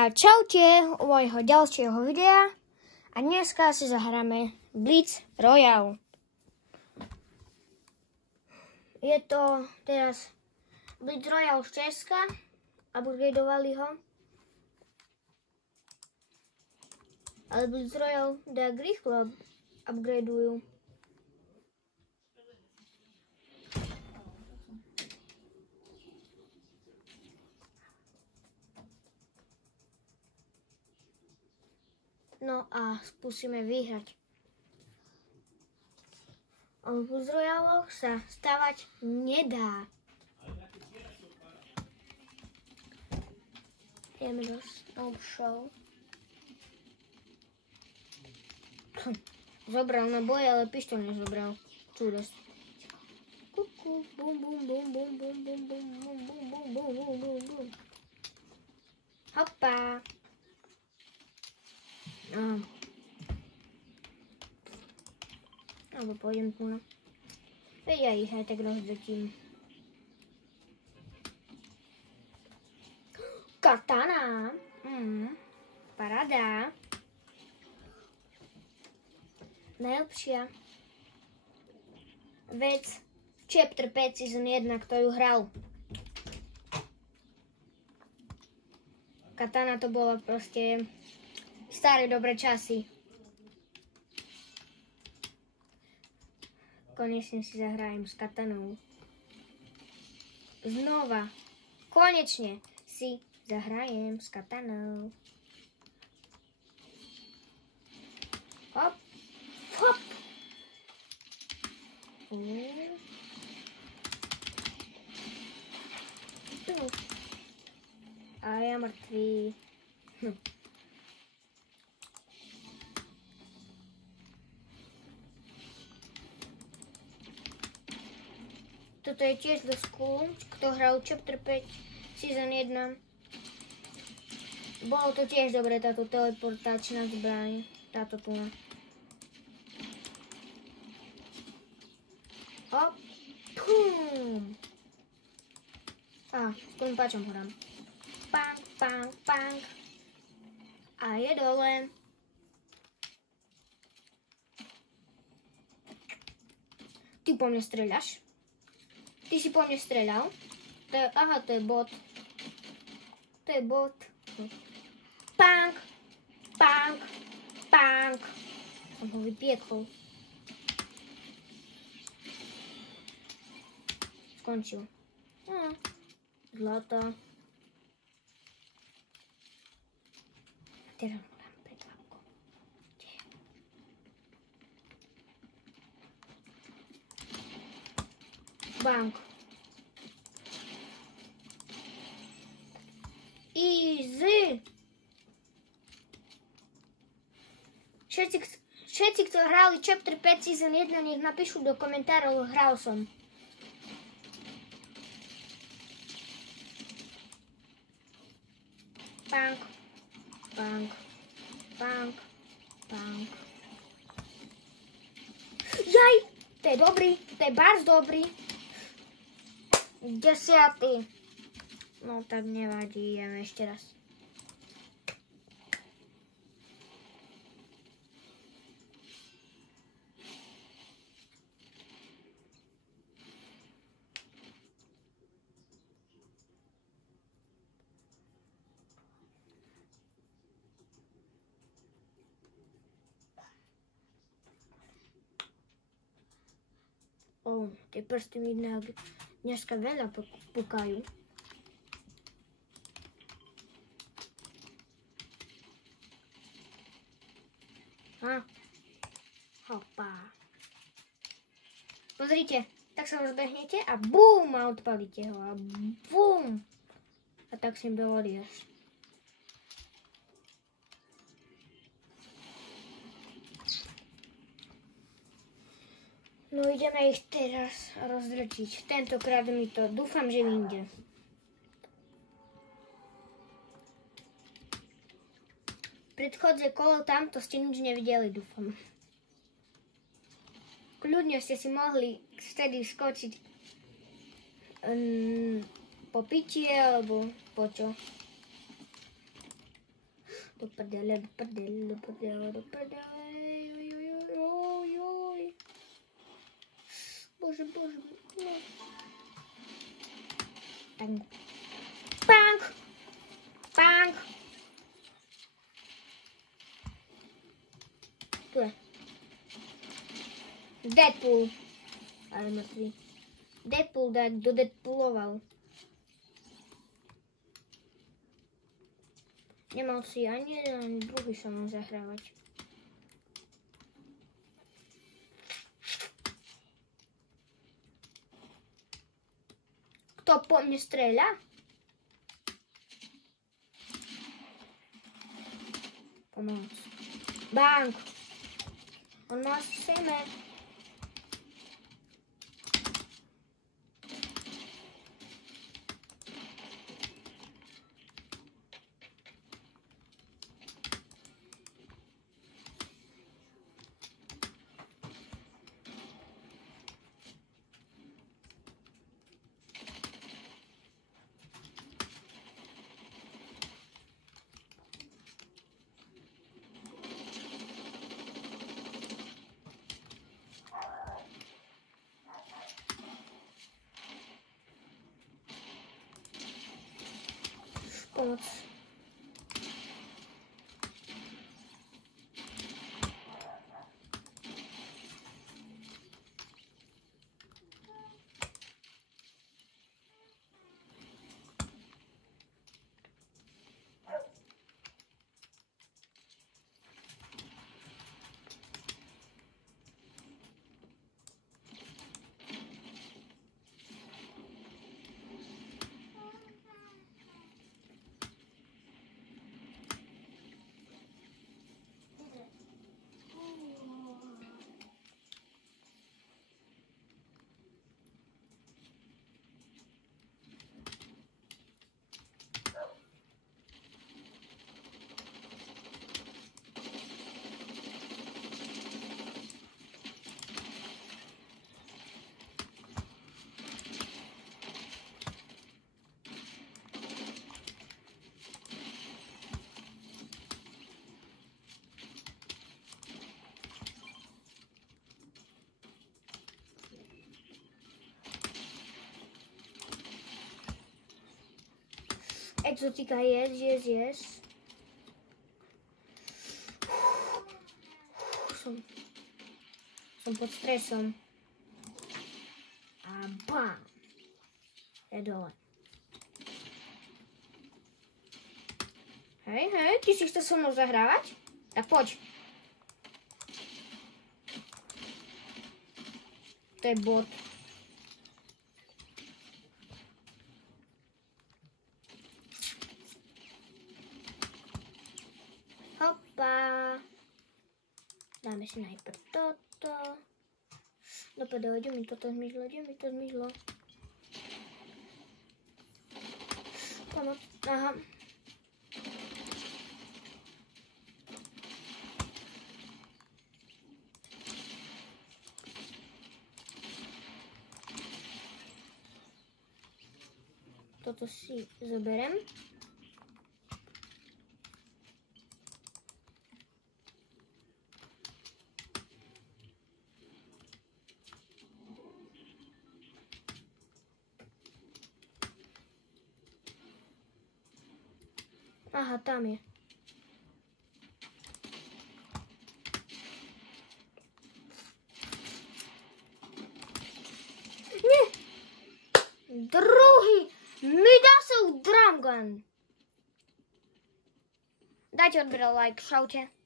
A čaute u môjho ďalšieho videa a dneska si zahráme Blitz Royale. Je to teraz Blitz Royale z Česka, upgradeovali ho. Ale Blitz Royale tak rýchlo upgradeujú. No a skúsime vyhrať. V Blitz Royaloch sa stavať nedá. Ideme do Snow Show. Zobral na boj, ale pištol nezobral. Čudos. Kuku, bum, bum, bum, bum, bum, bum, bum, bum, bum, bum, bum, bum, bum, bum. Hopa. Alebo pôjdem tu na. Ja ich aj tak rozdetím. Katana. Paráda. Najlepšia vec v Chapter 5 Season 1, kto ju hral. Katana to bolo proste staré dobré časy. Konečne si zahrajem s katanou. Znova. Konečne si zahrajem s katanou. Hop. Hop. A ja mŕtvý. Toto je tiež dosť cool, kto hral Chapter 5 Season 1. Bolo to tiež dobre, táto teleportačná zbraň. Táto tu. Hop. Pum. S klumpáčom ho dám. Pang, pang, pang. A je dole. Ty po mne streľaš? Ty si po mne streľal? Aha, to je bot. To je bot. Pang, pang, pang. Som ho vypiekol. Skončil. Zlato. Teraz mu dám prekvapku. Bank. Easy. Všetci, kto hrali Chapter 5 Season 1, nech napíšu do komentárov, hral som. Bank. Bank. Bank. Bank. Jaj! To je dobrý, to je bardzo dobrý. 10. No tak nevadí, idem ešte raz. Tie prsty mi dneska veľa pukajú. Hopa. Pozrite, tak sa rozbehnete a bum, a odpalíte ho a bum. A tak si im dovolíš. No ideme ich teraz rozdrčiť. Tentokrát mi to, dúfam, že vyjde. Predchodzie kolo tam, to ste nič nevideli, dúfam. Kľudne ste si mohli vtedy skočiť po pitie alebo po čo. Do prdele, do prdele, do prdele, do prdele. Oj. Bože, bože. No. Bang. Bang. Bang. Tu je. Deadpool. Ale mŕtvý. Deadpool, kto Deadpooloval. Nemal si ani jeden, ani druhý sa mám zahrávať. Kto po mne streľa? Pomoc. Bang! On má seme. Pomoc. Exotika yes. Som pod stresom. A bam! Je dole. Hej, ty si chceš so mnou zahrávať? Tak poď. To je bot. Hopa. Dáme si najprv toto. Dopadlo, kde mi toto zmizlo, Pomoc. Aha. Toto si zoberem. Aha, tam je. Nie! Druhý! Mi dá sa drum gun. Dajte odber like, čaute.